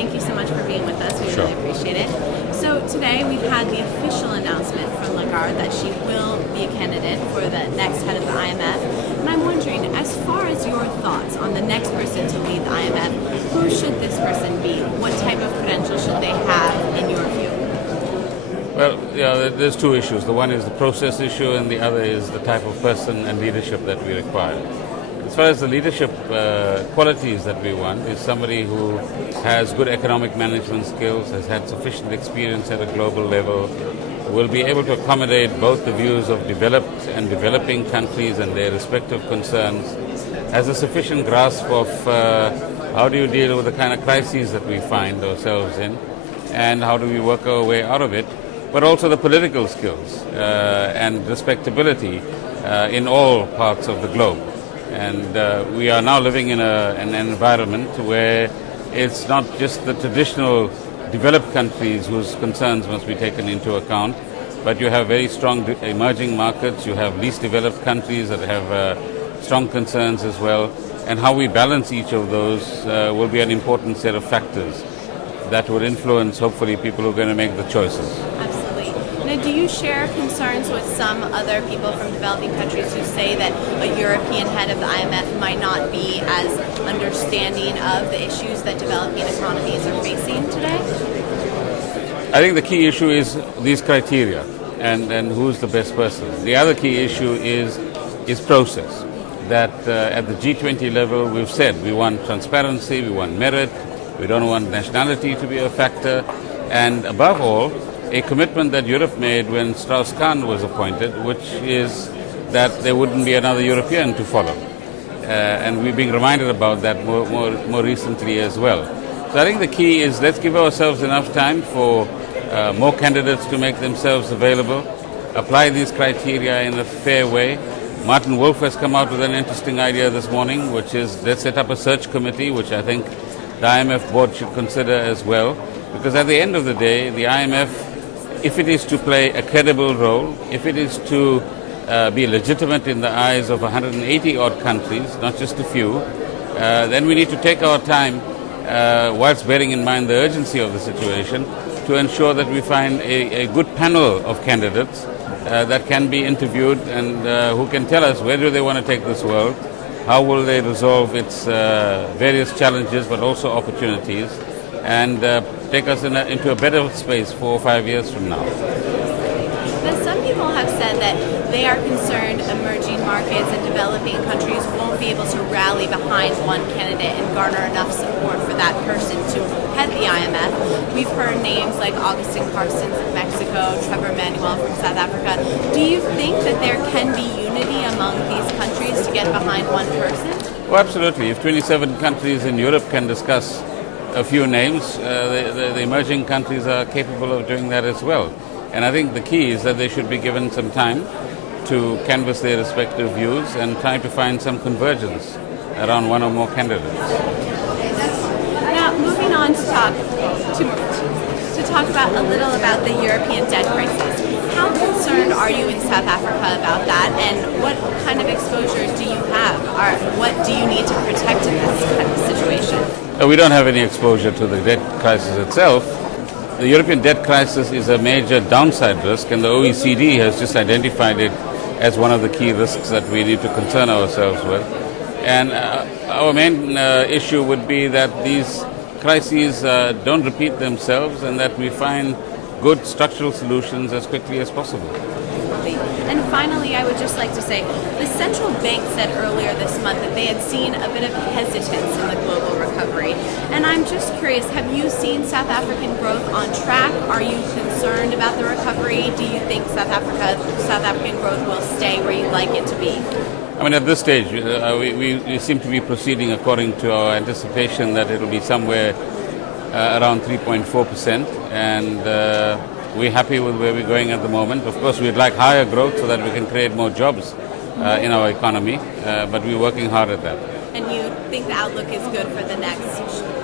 thank you so much for being with us. We Sure. really appreciate it. So today we've had the official announcement from Lagarde that she will be a candidate for the next head of the IMF. And I'm wondering, as far as your thoughts on the next person to lead the IMF, who should this person be? What type of credentials should they have in your view? Well, there's two issues. The one is the process issue, and the other is the type of person and leadership that we require. As far as the leadership qualities that we want, is somebody who has good economic management skills, has had sufficient experience at a global level, will be able to accommodate both the views of developed and developing countries and their respective concerns, has a sufficient grasp of how do you deal with the kind of crises that we find ourselves in, and how do we work our way out of it, but also the political skills and respectability in all parts of the globe. And we are now living in an environment where it's not just the traditional developed countries whose concerns must be taken into account, but you have very strong emerging markets, you have least developed countries that have strong concerns as well, and how we balance each of those will be an important set of factors that would influence, hopefully, people who are going to make the choices. Now, do you share concerns with some other people from developing countries who say that a European head of the IMF might not be as understanding of the issues that developing economies are facing today? I think the key issue is these criteria and who's the best person. The other key issue is process. That at the G20 level, we've said we want transparency, we want merit, we don't want nationality to be a factor, and above all, a commitment that Europe made when Strauss-Kahn was appointed, which is that there wouldn't be another European to follow. And we're being reminded about that more recently as well. So I think the key is let's give ourselves enough time for more candidates to make themselves available, apply these criteria in a fair way. Martin Wolf has come out with an interesting idea this morning, which is let's set up a search committee, which I think the IMF board should consider as well. Because at the end of the day, the IMF, if it is to play a credible role, if it is to be legitimate in the eyes of 180-odd countries, not just a few, then we need to take our time, whilst bearing in mind the urgency of the situation, to ensure that we find a good panel of candidates that can be interviewed and who can tell us where do they want to take this world, how will they resolve its various challenges but also opportunities, and take us into a better space 4 or 5 years from now. But some people have said that they are concerned emerging markets and developing countries won't be able to rally behind one candidate and garner enough support for that person to head the IMF. We've heard names like Augustin Carstens of Mexico, Trevor Manuel from South Africa. Do you think that there can be unity among these countries to get behind one person? Well, absolutely. If 27 countries in Europe can discuss a few names, the emerging countries are capable of doing that as well. And I think the key is that they should be given some time to canvass their respective views and try to find some convergence around one or more candidates. Now, moving on to talk about a little about the European debt crisis. How concerned are you in South Africa about that, and what kind of exposure do you have? What do you need to protect in this kind of situation? We don't have any exposure to the debt crisis itself. The European debt crisis is a major downside risk, and the OECD has just identified it as one of the key risks that we need to concern ourselves with. And our main issue would be that these crises don't repeat themselves and that we find good structural solutions as quickly as possible. And finally, I would just like to say, the central bank said earlier this month that they had seen a bit of hesitance in the global recovery. And I'm just curious, have you seen South African growth on track? Are you concerned about the recovery? Do you think South African growth will stay where you'd like it to be? I mean, at this stage, we seem to be proceeding according to our anticipation that it will be somewhere around 3.4%, and we're happy with where we're going at the moment. Of course, we'd like higher growth so that we can create more jobs in our economy, but we're working hard at that. And you think the outlook is good for the next,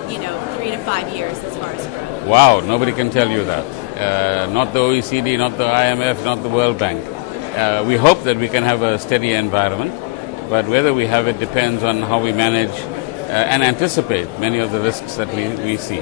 3 to 5 years as far as growth? Wow, nobody can tell you that. Not the OECD, not the IMF, not the World Bank. We hope that we can have a steady environment, but whether we have it depends on how we manage and anticipate many of the risks that we see.